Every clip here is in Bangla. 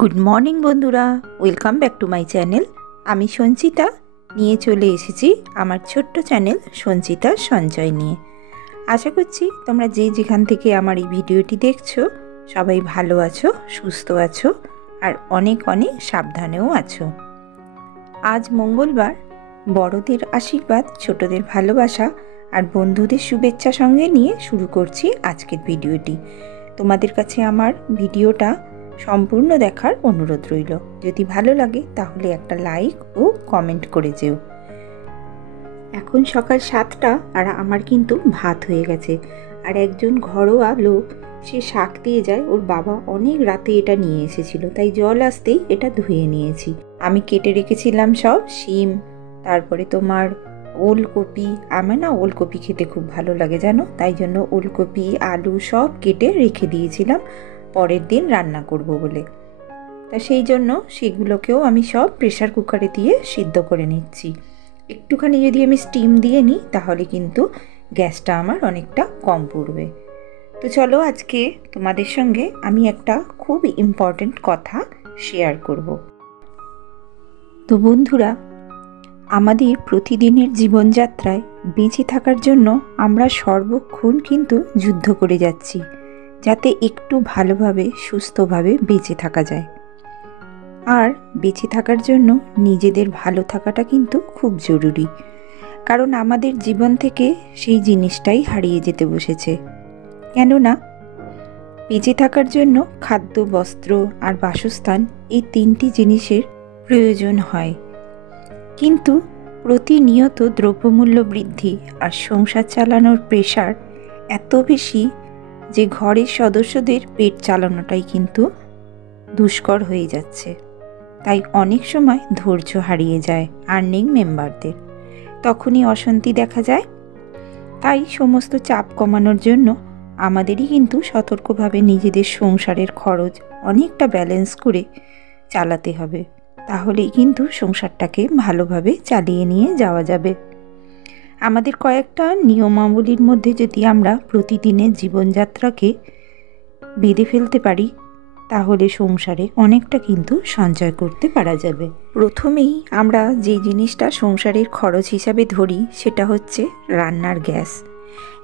গুড মর্নিং বন্ধুরা, welcome back to my channel. আমি সঞ্চিতা নিয়ে চলে এসেছি আমার ছোট্ট চ্যানেল সঞ্চিতার সঞ্চয় নিয়ে। আশা করছি তোমরা যে যেখান থেকে আমার এই ভিডিওটি দেখছো সবাই ভালো আছো, সুস্থ আছো আর অনেক অনেক সাবধানেও আছো। আজ মঙ্গলবার, বড়দের আশীর্বাদ, ছোটদের ভালোবাসা আর বন্ধুদের শুভেচ্ছা সঙ্গে নিয়ে শুরু করছি আজকের ভিডিওটি। তোমাদের কাছে আমার ভিডিওটা সম্পূর্ণ দেখার অনুরোধ রইল। যদি ভালো লাগে তাহলে একটা লাইক ও কমেন্ট করে যেও। এখন সকাল 7টা আর আমার কিন্তু ভাত হয়ে গেছে। আর একজন ঘরোয়া লোক সে শাক দিয়ে যায়, ওর বাবা অনেক রাতে এটা নিয়ে এসেছিল, তাই জল আসতেই এটা ধুয়ে নিয়েছি। আমি কেটে রেখেছিলাম সব শিম, তারপরে তোমার ওলকপি। আমার না ওলকপি খেতে খুব ভালো লাগে জানো, তাই জন্য ওলকপি আলু সব কেটে রেখে দিয়েছিলাম পরের দিন রান্না করব বলে। তা সেই জন্য সেগুলোকেও আমি সব প্রেসার কুকারে দিয়ে সিদ্ধ করে নিচ্ছি। একটুখানি যদি আমি স্টিম দিয়ে নিই তাহলে কিন্তু গ্যাসটা আমার অনেকটা কম পড়বে। তো চলো, আজকে তোমাদের সঙ্গে আমি একটা খুব ইম্পর্ট্যান্ট কথা শেয়ার করব। তো বন্ধুরা, আমাদের প্রতিদিনের জীবনযাত্রায় বেঁচে থাকার জন্য আমরা সর্বক্ষণ কিন্তু যুদ্ধ করে যাচ্ছি, যাতে একটু ভালোভাবে সুস্থভাবে বেঁচে থাকা যায়। আর বেঁচে থাকার জন্য নিজেদের ভালো থাকাটা কিন্তু খুব জরুরি, কারণ আমাদের জীবন থেকে সেই জিনিসটাই হারিয়ে যেতে বসেছে। কেননা বেঁচে থাকার জন্য খাদ্য, বস্ত্র আর বাসস্থান, এই তিনটি জিনিসের প্রয়োজন হয়। কিন্তু প্রতিনিয়ত দ্রব্যমূল্য বৃদ্ধি আর সংসার চালানোর প্রেশার এত বেশি যে ঘরের সদস্যদের পেট চালানোটাই কিন্তু দুষ্কর হয়ে যাচ্ছে। তাই অনেক সময় ধৈর্য হারিয়ে যায় আর্নিং মেম্বারদের, তখনই অশান্তি দেখা যায়। তাই সমস্ত চাপ কমানোর জন্য আমাদেরই কিন্তু সতর্কভাবে নিজেদের সংসারের খরচ অনেকটা ব্যালেন্স করে চালাতে হবে, তাহলেই কিন্তু সংসারটাকে ভালোভাবে চালিয়ে নিয়ে যাওয়া যাবে। আমাদের কয়েকটা নিয়মাবলীর মধ্যে যদি আমরা প্রতিদিনের জীবনযাত্রাকে বেঁধে ফেলতে পারি তাহলে সংসারে অনেকটা কিন্তু সঞ্চয় করতে পারা যাবে। প্রথমেই আমরা যে জিনিসটা সংসারের খরচ হিসাবে ধরি সেটা হচ্ছে রান্নার গ্যাস।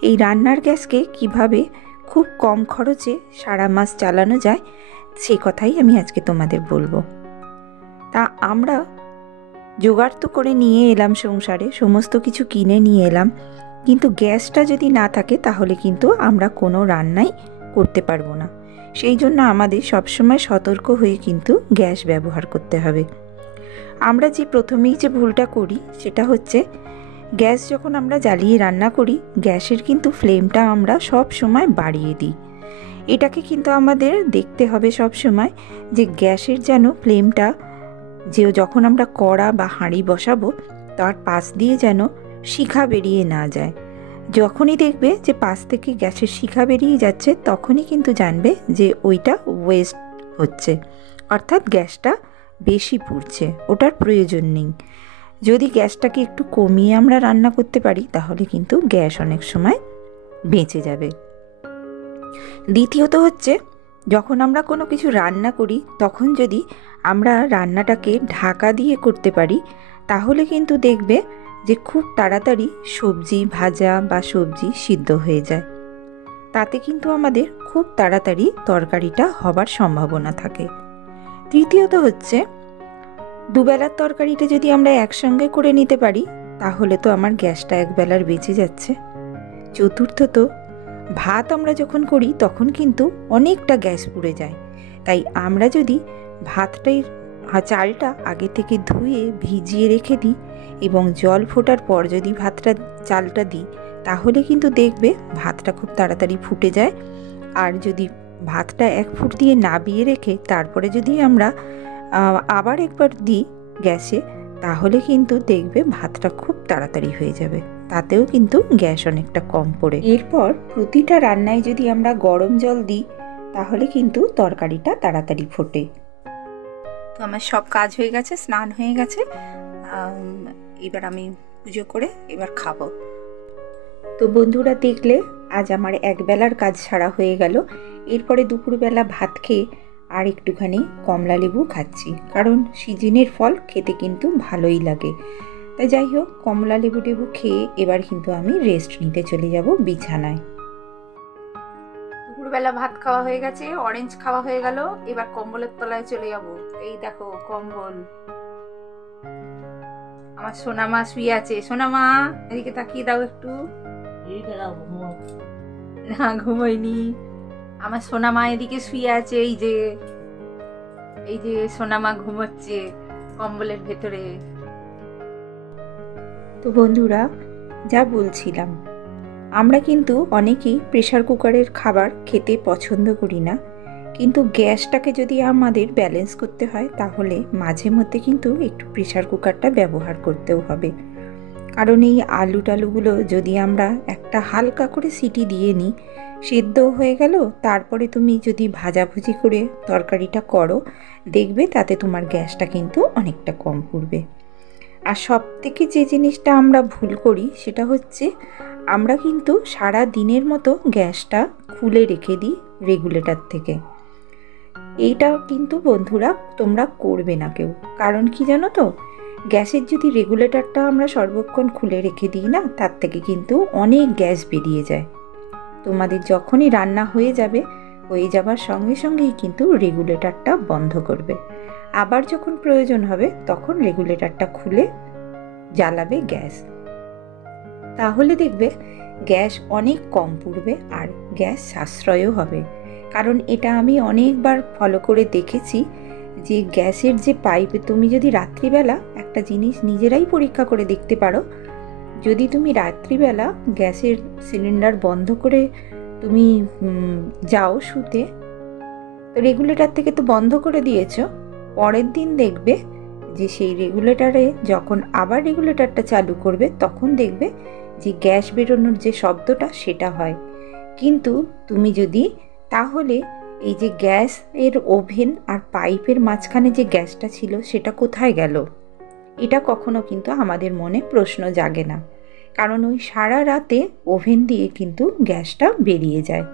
এই রান্নার গ্যাসকে কিভাবে খুব কম খরচে সারা মাস চালানো যায় সেই কথাই আমি আজকে তোমাদের বলবো। তা আমরা জোগাড় তো করে নিয়ে এলাম, সংসারে সমস্ত কিছু কিনে নিয়ে এলাম, কিন্তু গ্যাসটা যদি না থাকে তাহলে কিন্তু আমরা কোনো রান্নাই করতে পারবো না। সেই জন্য আমাদের সবসময় সতর্ক হয়ে কিন্তু গ্যাস ব্যবহার করতে হবে। আমরা যে প্রথমেই যে ভুলটা করি সেটা হচ্ছে, গ্যাস যখন আমরা জ্বালিয়ে রান্না করি গ্যাসের কিন্তু ফ্লেমটা আমরা সব সময় বাড়িয়ে দিই। এটাকে কিন্তু আমাদের দেখতে হবে সব সময় যে গ্যাসের যেন ফ্লেমটা, যে যখন আমরা কড়া বা হাঁড়ি বসাবো তার পাশ দিয়ে যেন শিখা বেরিয়ে না যায়। যখনই দেখবে যে পাশ থেকে গ্যাসের শিখা বেরিয়ে যাচ্ছে তখনই কিন্তু জানবে যে ওইটা ওয়েস্ট হচ্ছে, অর্থাৎ গ্যাসটা বেশি পুড়ছে, ওটার প্রয়োজন নেই। যদি গ্যাসটাকে একটু কমিয়ে আমরা রান্না করতে পারি তাহলে কিন্তু গ্যাস অনেক সময় বেঁচে যাবে। দ্বিতীয়ত হচ্ছে, যখন আমরা কোনো কিছু রান্না করি তখন যদি আমরা রান্নাটাকে ঢাকা দিয়ে করতে পারি তাহলে কিন্তু দেখবে যে খুব তাড়াতাড়ি সবজি ভাজা বা সবজি সিদ্ধ হয়ে যায়। তাতে কিন্তু আমাদের খুব তাড়াতাড়ি তরকারিটা হবার সম্ভাবনা থাকে। তৃতীয়ত হচ্ছে, দুবেলার তরকারিটা যদি আমরা একসঙ্গে করে নিতে পারি তাহলে তো আমার গ্যাসটা একবেলার বেঁচে যাচ্ছে। চতুর্থত, ভাত আমরা যখন করি তখন কিন্তু অনেকটা গ্যাস পুড়ে যায়। তাই আমরা যদি চালটা আগে থেকে ধুয়ে ভিজিয়ে রেখে দিই এবং জল ফোটার পর যদি চালটা দিই তাহলে কিন্তু দেখবে ভাতটা খুব তাড়াতাড়ি ফুটে যায়। আর যদি ভাতটা 1 ফুট দিয়ে নাবিয়ে রেখে তারপরে যদি আমরা আবার একবার দিই গ্যাসে তাহলে কিন্তু দেখবে ভাতটা খুব তাড়াতাড়ি হয়ে যাবে, তাতেও কিন্তু গ্যাস অনেকটা কম পড়ে। এরপর প্রতিটা রান্নায় যদি আমরা গরম জল দিই তাহলে কিন্তু তরকারিটা তাড়াতাড়ি ফোটে। তো আমার সব কাজ হয়ে গেছে, স্নান হয়ে গেছে, এবার আমি পুজো করে এবার খাবো। তো বন্ধুরা, দেখলে আজ আমার একবেলার কাজ সারা হয়ে গেল। এরপরে দুপুরবেলা ভাত খেয়ে আর একটুখানি কমলা লেবু খাচ্ছি, কারণ সিজনের ফল খেতে কিন্তু ভালোই লাগে। তাই যাই হোক, কমলা লেবু টেবু খেয়ে এবার কিন্তু আমি রেস্ট নিতে চলে যাব বিছানায়। দুপুরবেলা ভাত খাওয়া হয়ে গেছে, অরেঞ্জ খাওয়া হয়ে গেল, এবার কম্বলের তলায় চলে যাব। এই দেখো কম্বল, আমার সোনা মা শুয়ে আছে। সোনা মা এদিকে তাকিয়ে দাও একটু। না, ঘুমোয়নি। আমার সোনা মা এদিকে শুয়ে আছে, এই যে সোনা মা ঘুমোচ্ছে কম্বলের ভেতরে। তো বন্ধুরা, যা বলছিলাম, আমরা কিন্তু অনেকেই প্রেসার কুকারের খাবার খেতে পছন্দ করি না, কিন্তু গ্যাসটাকে যদি আমাদের ব্যালেন্স করতে হয় তাহলে মাঝে মধ্যে কিন্তু একটু প্রেসার কুকারটা ব্যবহার করতেও হবে। কারণ এই আলু টালুগুলো যদি আমরা একটা হালকা করে সিটি দিয়ে নিই, সেদ্ধ হয়ে গেল, তারপরে তুমি যদি ভাজাভুজি করে তরকারিটা করো, দেখবে তাতে তোমার গ্যাসটা কিন্তু অনেকটা কম পড়বে। আর সব থেকে যে জিনিসটা আমরা ভুল করি সেটা হচ্ছে, আমরা কিন্তু সারা দিনের মতো গ্যাসটা খুলে রেখে দিই রেগুলেটর থেকে। এইটা কিন্তু বন্ধুরা তোমরা করবে না কেউ। কারণ কি জানো তো, গ্যাসের যদি রেগুলেটরটা আমরা সর্বক্ষণ খুলে রেখে দিই না, তার থেকে কিন্তু অনেক গ্যাস বেরিয়ে যায়। তোমাদের যখনই রান্না হয়ে যাবার সঙ্গে সঙ্গেই কিন্তু রেগুলেটরটা বন্ধ করবে। আবার যখন প্রয়োজন হবে তখন রেগুলেটরটা খুলে জ্বালাবে গ্যাস। তাহলে দেখবে গ্যাস অনেক কম পুড়বে আর গ্যাস সাশ্রয়ও হবে। কারণ এটা আমি অনেকবার ফলো করে দেখেছি যে গ্যাসের যে পাইপ, তুমি যদি রাত্রিবেলা একটা জিনিস নিজেরাই পরীক্ষা করে দেখতে পারো, যদি তুমি রাত্রিবেলা গ্যাসের সিলিন্ডার বন্ধ করে তুমি যাও শুতে, তো রেগুলেটর থেকে তো বন্ধ করে দিয়েছো, পরের দিন দেখবে যে সেই রেগুলেটরে যখন আবার রেগুলেটরটা চালু করবে তখন দেখবে যে গ্যাস বেরোনোর যে শব্দটা সেটা হয়। কিন্তু তুমি যদি তাহলে এই যে গ্যাস এর ওভেন আর পাইপের মাঝখানে যে গ্যাসটা ছিল সেটা কোথায় গেল, এটা কখনো কিন্তু আমাদের মনে প্রশ্ন জাগে না। কারণ ওই সারা রাতে ওভেন দিয়ে কিন্তু গ্যাসটা বেরিয়ে যায়।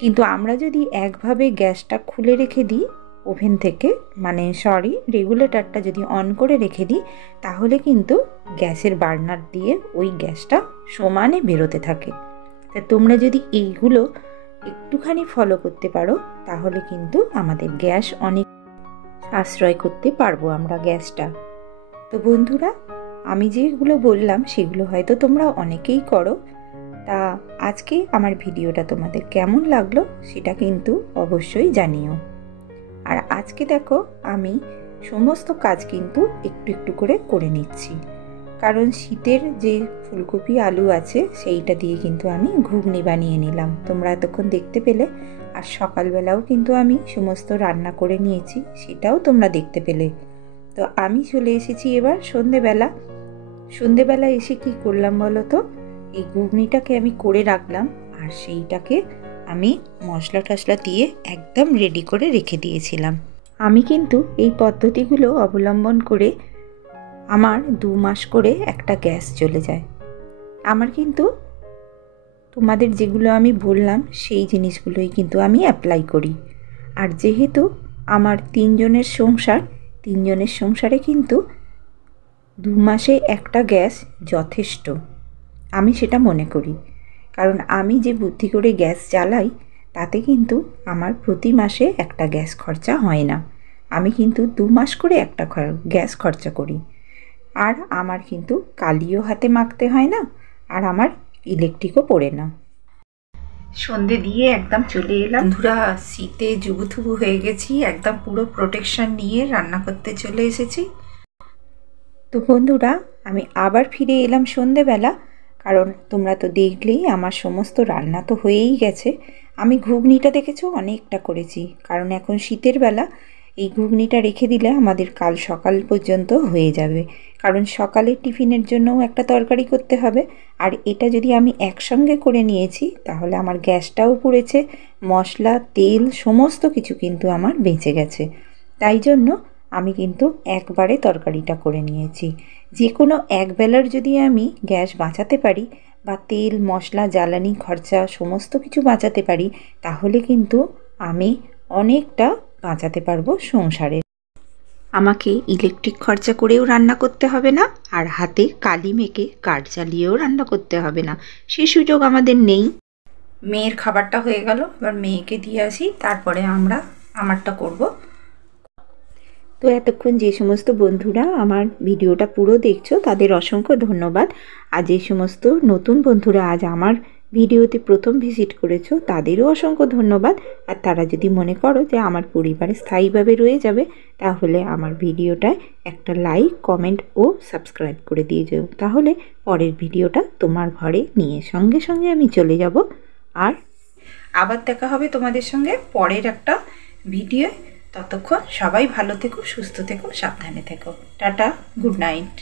কিন্তু আমরা যদি একভাবে গ্যাসটা খুলে রেখে দিই ওভেন থেকে, রেগুলেটরটা যদি অন করে রেখে দিই, তাহলে কিন্তু গ্যাসের বার্নার দিয়ে ওই গ্যাসটা সমানে বেরোতে থাকে। তা তোমরা যদি এইগুলো একটুখানি ফলো করতে পারো, তাহলে কিন্তু আমাদের গ্যাস অনেক সাশ্রয় করতে পারবো আমরা গ্যাসটা। তো বন্ধুরা, আমি যেগুলো বললাম সেগুলো হয়তো তোমরা অনেকেই করো। তা আজকে আমার ভিডিওটা তোমাদের কেমন লাগলো সেটা কিন্তু অবশ্যই জানিও। আর আজকে দেখো আমি সমস্ত কাজ কিন্তু একটু একটু করে নিচ্ছি, কারণ শীতের যে ফুলকপি আলু আছে সেইটা দিয়ে কিন্তু আমি ঘুগনি বানিয়ে নিলাম, তোমরা এতক্ষণ দেখতে পেলে। আর সকালবেলাও কিন্তু আমি সমস্ত রান্না করে নিয়েছি, সেটাও তোমরা দেখতে পেলে। তো আমি চলে এসেছি এবার সন্ধেবেলা এসে কি করলাম বলো তো, এই ঘুগনিটাকে আমি করে রাখলাম আর সেইটাকে আমি মশলা টশলা দিয়ে একদম রেডি করে রেখে দিয়েছিলাম। আমি কিন্তু এই পদ্ধতিগুলো অবলম্বন করে আমার 2 মাস করে একটা গ্যাস চলে যায়। আমার কিন্তু তোমাদের যেগুলো আমি বললাম সেই জিনিসগুলোই কিন্তু আমি অ্যাপ্লাই করি। আর যেহেতু আমার 3 জনের সংসারে কিন্তু 2 মাসে একটা গ্যাস যথেষ্ট, আমি সেটা মনে করি। কারণ আমি যে বুদ্ধি করে গ্যাস জ্বালাই তাতে কিন্তু আমার প্রতি মাসে একটা গ্যাস খরচা হয় না। আমি কিন্তু 2 মাস করে একটা গ্যাস খরচা করি। আর আমার কিন্তু কালিও হাতে মাখতে হয় না, আর আমার ইলেকট্রিকও পড়ে না। সন্ধে দিয়ে একদম চলে এলাম। বন্ধুরা, শীতে জুবুথুবু হয়ে গেছি, একদম পুরো প্রোটেকশন নিয়ে রান্না করতে চলে এসেছি। তো বন্ধুরা, আমি আবার ফিরে এলাম সন্ধেবেলা, কারণ তোমরা তো দেখলেই আমার সমস্ত রান্না তো হয়েই গেছে। আমি ঘুগনিটা দেখেছো অনেকটা করেছি, কারণ এখন শীতের বেলা এই ঘুগনিটা রেখে দিলে আমাদের কাল সকাল পর্যন্ত হয়ে যাবে। কারণ সকালের টিফিনের জন্যও একটা তরকারি করতে হবে, আর এটা যদি আমি একসঙ্গে করে নিয়েছি তাহলে আমার গ্যাসটাও পুড়েছে, মশলা তেল সমস্ত কিছু কিন্তু আমার বেঁচে গেছে। তাই জন্য আমি কিন্তু একবারে তরকারিটা করে নিয়েছি। যে কোনো একবেলার যদি আমি গ্যাস বাঁচাতে পারি বা তেল মশলা জ্বালানি খরচা সমস্ত কিছু বাঁচাতে পারি, তাহলে কিন্তু আমি অনেকটা বাঁচাতে পারবো সংসারে। আমাকে ইলেকট্রিক খরচা করেও রান্না করতে হবে না, আর হাতে কালি মেখে কাঠ জ্বালিয়েও রান্না করতে হবে না, সে সুযোগ আমাদের নেই। মেয়ের খাবারটা হয়ে গেল, এবার মেয়েকে দিয়ে আসি, তারপরে আমরা আমারটা করব। তো এতক্ষণ যে সমস্ত বন্ধুরা আমার ভিডিওটা পুরো দেখছো তাদের অসংখ্য ধন্যবাদ। আর যে সমস্ত নতুন বন্ধুরা আজ আমার ভিডিওতে প্রথম ভিজিট করেছো তাদেরও অসংখ্য ধন্যবাদ। আর তারা যদি মনে করো যে আমার পরিবারে স্থায়ীভাবে রয়ে যাবে, তাহলে আমার ভিডিওটায় একটা লাইক, কমেন্ট ও সাবস্ক্রাইব করে দিয়ে যাও। তাহলে পরের ভিডিওটা তোমার ঘরে নিয়ে সঙ্গে সঙ্গে আমি চলে যাব। আর আবার দেখা হবে তোমাদের সঙ্গে পরের একটা ভিডিও। ততক্ষণ সবাই ভালো থেকো, সুস্থ থেকো, সাবধানে থেকো। Tata, good night.